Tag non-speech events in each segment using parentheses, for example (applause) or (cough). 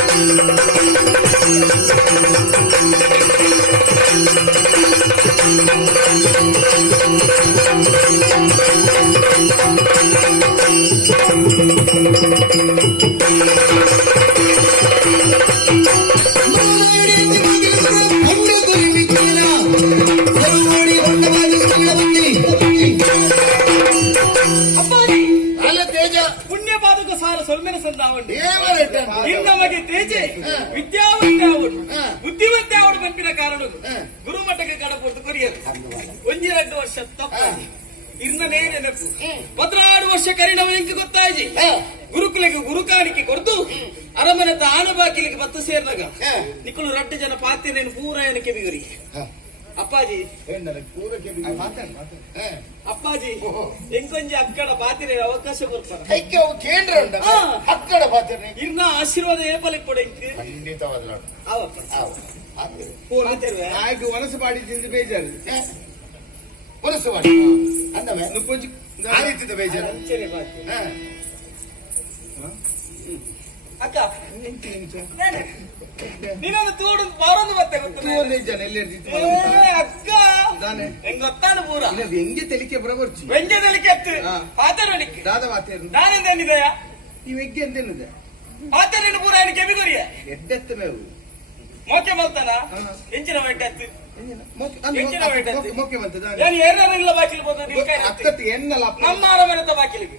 ಅಪ್ಪಾಜಿ ನಮಗೆ ತೇಜೆ ವಿದ್ಯಾವಂತ ಅವರು ಬುದ್ಧಿವಂತ ಅವರು ಬಂದಿನ ಕಾರಣ. ಗುರುಮಠಕ್ಕೆ ಕಡಪೊಟ್ಟು ಕೊರಿಯರ್. ಒಂದೆರಡು ಎರಡು ವರ್ಷ ತಪ್ಪ. ಇರ್ನನೇ ನೆನಪು ಹದಿನಾರು ವರ್ಷ ಕರಿಣವ ಎಂಕ ಗೊತ್ತಾಯ್ಜಿ? ಗುರುಕುಲಕ್ಕೆ ಗುರುಕುಲಿಗೆ ಗುರುಕಾಣಿಕೆ ಕೊಡ್ದು ಅರಮನೆ ತಾನು ಬಾಕಿಲಿಗೆ ಬತ್ತ ಸೇರಿದಾಗ ಹ. ನಿಕ್ಕಳು ರಡ್ಡು ಜನ ಪಾತ್ರ ಪೂರ ಏನಕ್ಕೆ ಬಿಗುರಿ. ಅಪ್ಪಾಜಿ. ಪೂರಕ್ಕೆ ಅಪ್ಪಾಜಿ ಎಂಕೊಂಜಿ ಅಕ್ಕಡ ಪಾತಿನ ಅವಕಾಶ ಕೊಡ್ತಾರ. ಅವು ಕೇಂದ್ರ ಉಂಟ. ಹಾ. ಹಕ್ಕಡ ಪಾತ್ರೆ. ಇರ್ನ ಆಶೀರ್ವಾದ ಏಪಲಿಗೆ ಕೊಡ ಇಂಕ್ ಖಂಡಿತವಾದ ಅವಪ್ಪ ಮಾತಿರುವೆ ಆಯ್ತು ವನಸು ಬಾಡಿ ತಿಂದು ಬೇಜಾರು. ಪುನಸು ಮಾಡಿ. ಅಂದವೆ? ನುಪ್ಪೊಂಜಿ ಆ ರೀತಿದ ಬೇಜಾರು. ಅಂಚನೆ ಬಾಕಿ. ಹ. ಅಕ್ಕ ನೀನೊಂದು ತೋಡು ಬಾರೊಂದು ಮತ್ತೆ ಗೊತ್ತು? ತೂವೊಂದು ಜನ ಎಲ್ಲ ಅಕ್ಕ. ಹೆಂಗ್ ಗೊತ್ತಾಡು ಪೂರ? ವ್ಯಂಗ್ಯ ತೆಲಿಕೆ ಬರಬರ್ಚಿ. ವ್ಯಂಗ್ಯದಲ್ಲಿ ತೆಲಿಕೆ ಹಾ. ಪಾತರಣಿಕ್ಕೆ ದಾದ ಮಾತೇರು ನಾನಿಂದ ಏನಿದೆಯ ಈ ವ್ಯಕ್ತಿ ಎಂತೆನ್ನುದೆ? ಪಾತರಿನ ಪೂರ ಏನು ಕೆಬಿಗುರಿಯ ಎಡ್ಡೆತ್ತ ಮೇವು. ಮೋಕೆ ಮಲ್ತಾನ? ಹಾ. ಎಂಚಿನ ವೆಟ್ಟತ್ತು ಎಂಜಿನ? ಮೊಕ್ಕೆ- ಅಂದ್ರೆ ಎಂಚಿನ ಮೊಕ್ಕೆ- ವೆಟ್ಟತ್ತು ಮೊಕ್ಕೆ- ಮೊಕ್ಕೆ ಏನು ಎರರ ಇಲ್ಲ ಬಾಕಿಲ್ ಬೋದು ನಿನ್ ಕೈ ಹತ್ತಿ. ಬಾಕಿಲಿಕ್ಕೆ ಎನ್ನಲ್ಲ ನಮ್ಮ ಅರಮನೆ ಬಾಕಿಲಿಗೆ.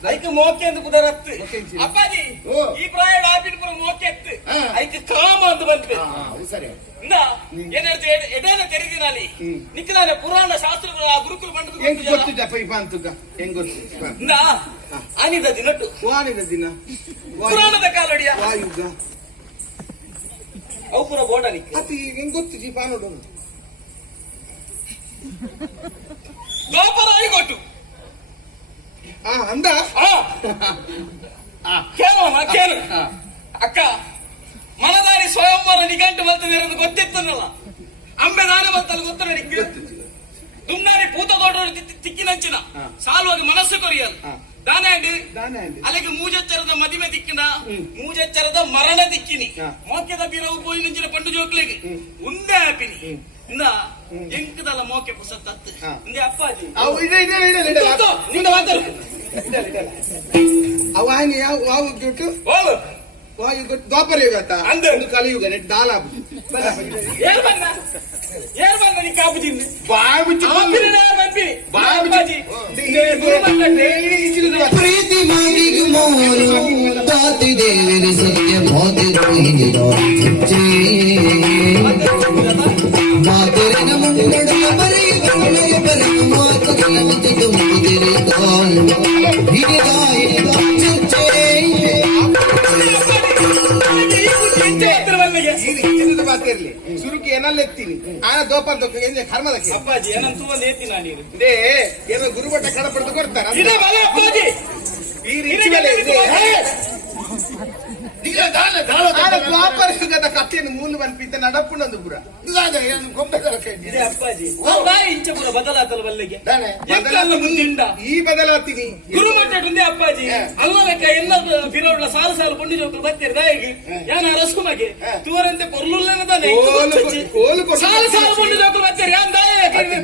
ಕುದರತ್ತು ಮೋಕೆ ಅಪ್ಪಾಜಿ ಓ. ಈ ಪ್ರಾಯಣ ಆಪಿನ ಪುರ ಮೋಕೆ ಎತ್ತು ಹಾ. ಐಕ ಕಾಮ ಅಂತ ಬಂತು ಸರಿ ಇಂದ ಏನಾಯ್ತು ಎಡೇನ ಹ್ಮ್. ನಿಕ್ಕದಾನೆ ಪುರಾಣ ಶಾಸ್ತ್ರ ಆ ಗುರುಕುಲ ಬಂಡದ ಹೆಂಗ್ ಗೊತ್ತು ಜಪ ಈ ಪಾಂತುಕ? ಹೆಂಗ್ ಗೊತ್ತು. ಇಂದ ಆನಿದ ದಿನಟ್ಟು ಆನಿದ ದಿನ. ಪುರಾಣದ ಕಾಲಡಿಯ. ವಾಯುಗ. ಅವು ಪುರ ಬೋಡ ನಿಕ್ಕ ಅದು ಹೆಂಗ್ ಗೊತ್ತು ಜೀಪ ನೋಡು. ಕೊಟ್ಟು ಅಂದ? ಆ. ಕೇಳೋಣ ಕೇಳು. ಅಕ್ಕ ಮನದಾರಿ ಸ್ವಯಂವರ ನಿಘಂಟು ಬರ್ತದೆ ಅನ್ನೋದು ಗೊತ್ತಿತ್ತನಲ್ಲ ಅಂಬೆ ನಾನು ಬರ್ತಲ್ಲ ಗೊತ್ತ ಜೀವ. ದುಮ್ನಾರಿ ಪೂತ ದೊಡ್ಡ ತಿಕ್ಕಿನಂಚಿನ. ಸಾಲುವಾಗ ಮನಸ್ಸು ಕೊರಿಯಲ್ ಮದಿಮೆ ದಿಕ್ಕಿನ ಹ್ಮ್. ಮೂಜೆಚ್ಚರದ ಮರಣ ದಿಕ್ಕಿನಿ ಹಾ. ಮೋಕೆದ ಬೀರವು ಪೋಯಿ ನಂಚಿನ ಪಂಡು ಜೋಕ್ಲಿಗೆ. ಹ್ಮ್. ಉಂದೆ ಆಪಿನಿ ಇಂದ. ಎಂಕದಲ್ಲ ಮೋಕೆ ಪುಸತ್ತತ್ತು ಹಾ. ಇಂದೆ ಅಪ್ಪಾಜಿ. ಅವು ಇದೆ ಇದೆ ಇದೆ ಇದೆ ನಿಂದ ಮಾತಾಡು ಅವ ಹಾನಿ ಯಾವ ಯಾವ ಹೋಗು. ವಾಯು ಗೊತ್ತು ದ್ವಾಪರ ಯುಗ ಅಂತ. ಅಂದೆ. ಒಂದು ಕಲಿಯುಗ ನೆಟ್ ದಾಲ ಏನು ಬಂದ? ఏమన్నది కాపుచింది ప్రీతి మాలికి మోను తాతి దేవిని సత్య మోతి రోహిణి ಏನಲ್ಲ ಎತ್ತೀನಿ ಆನ ದೋಪ ಅಂತ ಕರ್ಮದಕ್ಕೆ ಅಪ್ಪಾಜಿ ಏನಂತೂ ಒಂದು ಏತಿ ನಾನು ಇದೇ ಏನೋ ಗುರುಬಟ್ಟ ಕಡಪಡ್ದು ಕೊಡ್ತಾರೆ ಇದೇ ಬಲೆ ಅಪ್ಪಾಜಿ ಈ ರೀತಿ ಮೇಲೆ ಇದೆ ಈಗ ದಾನ ದಾಳ ಆನ ದ್ವಾಪರ ಯುಗದ ಕಥೆಯನ್ನು ಮೂಲ ಬಂದ್ಪಿದ್ದ ನಡಪುಣಂದು ಪುರ. ದಾನ ಏನು ಗೊಂಬೆ ತರ ಕೈ ಇದೇ ಅಪ್ಪಾಜಿ. ನಾಯಿ ಇಂಚ ಪುರ ಬದಲಾತಲ್ಲ ಬಲ್ಲೆಗೆ. ದಾನೆ ಎಂಕಲ್ಲ ಮುಂದಿಂಡ ಈ ಬದಲಾತೀನಿ ಗುರುಮಟ್ಟುಂದೆ ಅಪ್ಪಾಜಿ. ಅಲ್ಲದಕ್ಕ ಎಲ್ಲ ಬಿರೋಡ್ಲ ಸಾಲು ಸಾಲು ಬತ್ತೀರಿ ದಾಯಿಗೆ ಯಾನ ರಸ್ಕುಮಗೆ? ತೂರಂತೆ ಕೋಲು ಕೊಟ್ಟು- ಸಾಲು ಸಾಲು ಕೊಂಡು ಜೋಕುಲು ಬತ್ತೀರಿ ಯಾನ್ ದಾಯ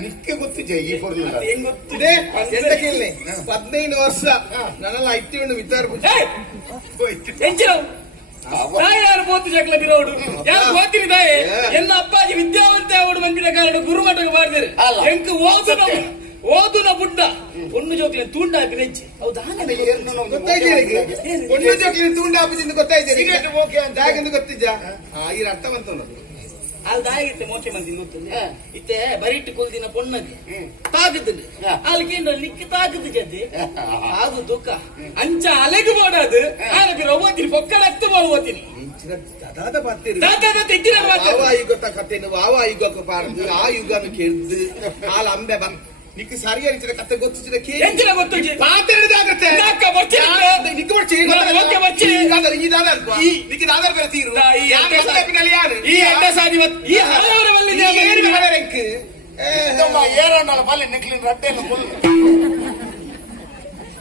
ನಿಕ್ಕೆ ಗೊತ್ತಿದೆ ಈ ಪೊರ್ಲು ಹೆಂಗ್ ಗೊತ್ತಿದೆ ಇದೇ? ಎಂತ ಕೇಳಿ ಹದಿನೈದು ವರ್ಷ. ನನ್ನ ಉಂಡು ವಿಚಾರ! ಯಾರು ಪೋತು ಜಕ್ಲ ಬಿರೋಡು ಯಾರು ದಾಯ ಎನ್ನ ಅಪ್ಪಾಜಿ ವಿದ್ಯಾವಂತೆ ಅವಡು ಮಂದಿರ ಕಾರಣ ಗುರುಮಠಕ್ಕೆ ಮಾಡಿದರೆ. ಎಂಕ್ ಓದುನ ಓದುನ ಬುಡ್ಡ ಒಂದು ಜೋಕ್ಲೆ ತೂಂಡ ಹಾಕಿ ನೆಚ್ಚಿ. ಹೌದಾ? ಗೊತ್ತಾಯ್ತು ಒಂದು ಜೋಕ್ಲಿ ತೂಂಡ ಹಾಕುದಿಂದ ಗೊತ್ತಾಯ್ತು ಓಕೆ ಅಂತ. ಹಾಗೆಂದು ಗೊತ್ತಿದ್ದ ಅರ್ಥ ಬಂತು ಅಲ್ಲಿ ದಾಯಿತ್ತೆ ಮೋಕೆ ಮಂದಿ ಗೊತ್ತಿಲ್ಲ. ಇತ್ತೆ ಬರಿಟ್ಟು ಕುಲ್ದಿನ ಪೊಣ್ಣಗೆ. ಹಾ. ಅಲ್ಲಿಗಿಂದ ನಿಕ್ಕಿ ತಾಗದ್ದು ಜದ್ದಿ ಅದು ದುಃಖ. ಅಂಚ ಅಲೆಗು ಬೋಡದು ಆನಕ್ಕೆ ರೊಬೋತಿನಿ ಪೊಕ್ಕಳ ಹತ್ತು ಓದ್ತೀನಿ. ದಾದ ಬರ್ತೀರಿ ಯುಗತ ಕಥೆನು ಆವ ಯುಗಕ್ಕೆ ಪಾರ್ದು ಆ ಯುಗನು ಕೇಳ್ದು ಆಲ ಅಂಬೆ ಬಂದು. ನಿಕ್ ಸರಿಯಾಗಿ ಕತೆ ಗೊತ್ತಿದ್ರೆ ಕೇಳಿ. ಪಾತ್ರೆ ಆಗತ್ತೆ. ಎಡ್ಡೆ ಸಾದಿ ಮತ್- ಈ ಹಳೆಯವರ ಬಲ್ಲಿ ಈ ದೇವರು ಏನಿಗೆ ಇರುವುದು. ಹಳೆ. ರೆಂಕ್? ಏ, ಇದ್ದಮ್ಮ ಏರಣ್ಣನ ಬಲ್ಲಿ ನಿಕ್ಲಿನ ರಡ್ಡೆಯನ್ನು ಕೊಲ್ಲು.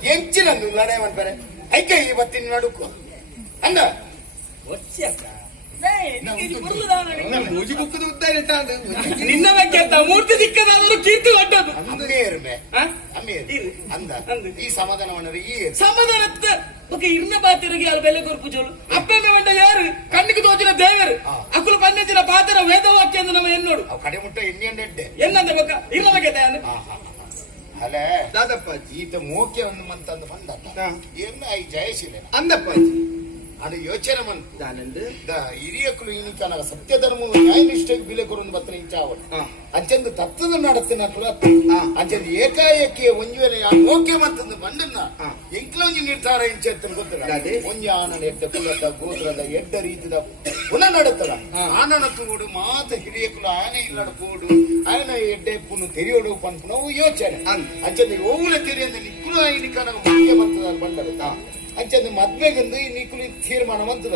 ಎಂಚಿನಂದು ಲಡೆ ಮಾಡ್ತಾರೆ ಐಕೆ ಇವತ್ತಿನ ನಡುಕು. ಅಂದ ಒಚ್ಚಿ ಅಕ್ಕ. ಏ, ನಿನಗೆ ಇದು ಬರುವುದಾ ನನಗೆ? ನಮ್ಮ ಮೂಜಿ ಬುಕ್ಕದ ಉದ್ದ ಇಟ್ಟಾಂದು. ನಿನ್ನ ಬಗ್ಗೆ ಅಂತ ಮೂರ್ತಿ ದಿಕ್ಕದಾದರೂ ಕೀರ್ತಿ ಕೊಟ್ಟದ್ದು ಅಂದ. ಅಂದು. ಈ ಸಮಾಧಾನವನ್ನು ಈ ಸಮಾಧಾನದ ಬಗ್ಗೆ ಇರ್ನ పాత్రకి ಅಲ್ಲಿ ಬೆಲೆ ಕೊರ್ಪುಜೋಳು ಅಪ್ಪನ ಮಂಡ ಯಾರು? ಕಣ್ಣಿಗೆ తోచిన ದೇವರು. ಆ. ಅಕ್ಕಲು పాత్ర ಪಾತ್ರ ఎన్నోడు ಎಂದು ನಮ್ಮ ಎನ್ನೋಡು ಅವು ಕಡೆ ಮುಟ್ಟ ಎಣ್ಣೆ ಎಡ್ಡೆ? ಎನ್ನಂದ ಬೊಕ್ಕ? ಇರ್ನ ಬಗ್ಗೆ ದಯಾನು ಅಲೆ ದಾದಪ್ಪಾಜಿ. ಈತ ಮೋಕ್ಯವನ್ನು ಮಂತಂದು ಬಂದ ಹಾ. ಏನ ಈ ಜಯಶೀಲ ಅಂದಪ್ಪಾಜಿ. ಅದು ಯೋಚನೆ ಮನ್ ದಾನಂದು ದ ಹಿರಿಯಕುಲು ಇನಿಕ ನನಗ ಸತ್ಯ ಧರ್ಮವು ನ್ಯಾಯನಿಷ್ಠೆಗೆ ಬಿಲೆ ಕೊರೊಂದು ಬತ್ತನ ಇಂಚಾವಳು ಹಾ. ಅಂಚಂದು ತತ್ವದ ನಡತ್ತಿನ ಕುಲ ಹಾ. ಅಂಚಂದು ಏಕಾಏಕಿ ಒಂಜುವೆಲೆ ಆ ಮೋಕ್ಯ ಮಂತಂದು ಬಂಡನ್ನ ಹಾ. ಎಂಕ್ಲೊಂಜಿ ನಿರ್ಧಾರ ಇಂಚೆತ್ತನ ಗೊತ್ತಿಲ್ಲ ಅದೇ. ಒಂಜಿ ಆನನ ಎಡ್ಡ ಕುಲದ ಗೋತ್ರದ ಎಡ್ಡ ರೀತಿದ ಪುನಃ ನಡತದ ಹಾ. ಆನನ ತೂಡು ಮಾತ ಹಿರಿಯಕುಲು ಆನೆ ಇಲ್ಲಡ ಕೂಡು ಆಯನ ಎಡ್ಡೆ ಪುನು ತೆರಿಯೋಡು ಪನ್ಪುನ ಅವು ಯೋಚನೆ ಅಂದ್. ಅಂಚಂದು ಓವುಲ ತೆರಿಯಂದ ನಿಕ್ಕುಲು ಐನಿಕ ನಗ ಮುಖ್ಯ ಬಂಡದ ಹಾ. ಅಂಚಂದು ಮದ್ವೆಗಂದು ಈ ನಿಕ್ಕುಲು ತೀರ್ಮಾನ ಮಂತದ.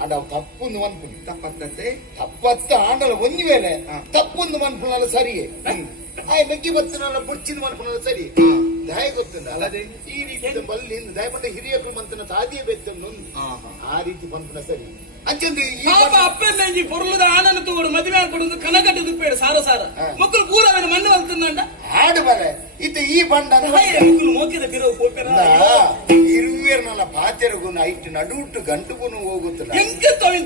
ಅಂಡ ಅವು ತಪ್ಪುಂದು ಮನ್ಪುನಿ ತಪ್ಪತ್ತಂತೆ ತಪ್ಪತ್ತ ಆಂಡಲ ಒಂಜಿ ವೇಳೆ. ತಪ್ಪೊಂದು ಮನ್ಪುನಲ್ಲ ಸರಿಯೇ ಆಯ್ ಬೆಗ್ಗಿ ಬತ್ತನಲ್ಲ ಮನ್ಪುನಲ್ಲ ಸರಿ. ದಯ ಗೊತ್ತದ ಅಲ್ಲದೆ? ಈ ರೀತಿ ಬಲ್ಲಿಂದ ದಯಪಟ್ಟ ಹಿರಿಯಕು ಮಂತನ ತಾದಿಯ ಆ ರೀತಿ ಬಂತನ ಸರಿ. ಅಂಚಂದು ಈ ಪಾಪ ಅಪ್ಪನ ಈ ಪೊರ್ಲದ ತೋಡು ಮದುವೆ ಸಾರ ಸಾರ. ಮಕ್ಕಳು ಮಣ್ಣು ಬರ್ತಂದಂಡ ಹಾಡು ಬರ ಇತ್ತ ಈ ಬಂಡನ ಮಕ್ಕಳು ಮೋಕಿದ ಬಿರೋ ಕೋಪೆರ ಇರುವೇರ್ನಲ್ಲ ಪಾತೆರಗುನ ಐಟ್ ನಡುಟ್ಟು ಗಂಟುಗುನು ಹೋಗುತ್ತಿಲ್ಲ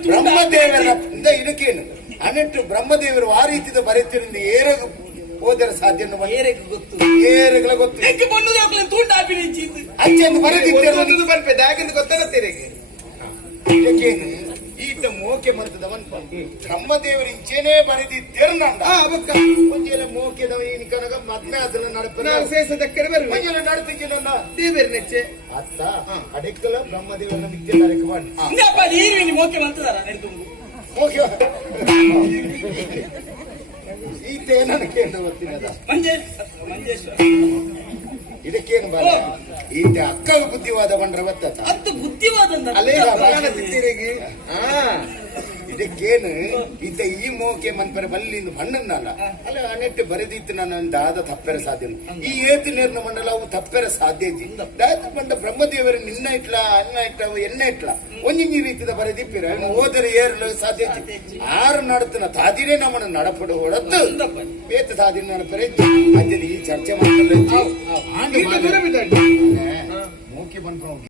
ಬ್ರಹ್ಮದೇವರ ಇಂದ ಇದಕ್ಕೇನು ಅನೆಟ್ಟು ಬ್ರಹ್ಮದೇವರು ಆ ರೀತಿದ ಬರೆತಿರಿಂದ ಏರಗು ಹೋದರ ಸಾಧ್ಯ ಏರೆಗೆ ಗೊತ್ತು. ಏರಗಳ ಗೊತ್ತು. ತೂಂಡ ಈತ ಮೋಕೆ ಮಂತದವನ್ ಬ್ರಹ್ಮದೇವರು ಇಂಚೇನೆ ಬರೆದಿದ್ದೇರು ನಂಡ? ಮೋಕೆದವ ಏನ್ ಕನಗ ಮದ್ಮೆ ಅದನ್ನ ನಡಪನ ನಡತಿಗೆ ನನ್ನ ದೇವೇರ್ ನೆಚ್ಚೆ. ಅತ್ತ ಅಡಕ್ಕಲ ಮಾಡಿ ಇಂದಪ್ಪ ನೀರು ಮೋಕೆ ಮೋಕೆ? (laughs) ಈತ ಏನನ್ನ ಕೇಂದ್ರ ಇದಕ್ಕೇನು ಬಾಲ? ಈತ ಅಕ್ಕ ಬುದ್ಧಿವಾದ ಬಂದ್ರೆ ಬತ್ತ ಅಲ್ಲೇ ಬುದ್ಧಿವಾದಂದ ಅಲ್ಲೇ ಇಲ್ಲ, ಬಗಾನ ತಿತ್ತೀರಿಗೆ ಆ ಇದಕ್ಕೇನು ಈತ ಈ ಮೋಕೆ ಮನ್ಪರ ಬಲ್ಲಿಂದ ಮಣ್ಣನ್ನಲ್ಲ. ಅಲ್ಲ ಅನೆಟ್ಟು ಬರೆದಿತ್ತು ನಾನು ದಾದ ತಪ್ಪೆರ ಸಾಧ್ಯ ಈ ಏತು ನೀರ್ನ ಮಂಡಲ ಅವು ತಪ್ಪೆರ ಸಾಧ್ಯ ದಾದ ಬಂಡ ಬ್ರಹ್ಮದೇವರು ನಿನ್ನ ಇಟ್ಲ ಅನ್ನ ಇಟ್ಲ ಎನ್ನ ಇಟ್ಲ? ಒಂಜಿಂಜಿ ರೀತಿದ ಬರೆದಿಪ್ಪಿರ ಹೋದರೆ ಏರಲು ಸಾಧ್ಯ ಆರು ನಡತನ ತಾದಿನೇ ನಮ್ಮನ್ನು ನಡಪಡು ಹೊಡತ್ತು ಬೇತ ಸಾಧಿನ ನಡಪರೆ ಅಂಜಲಿ ಈ ಚರ್ಚೆ ಮಾಡಲು ಬಿದ್ದಾಡಿ ಮೋಕೆ ಬಂದ್ಕೊಂಡು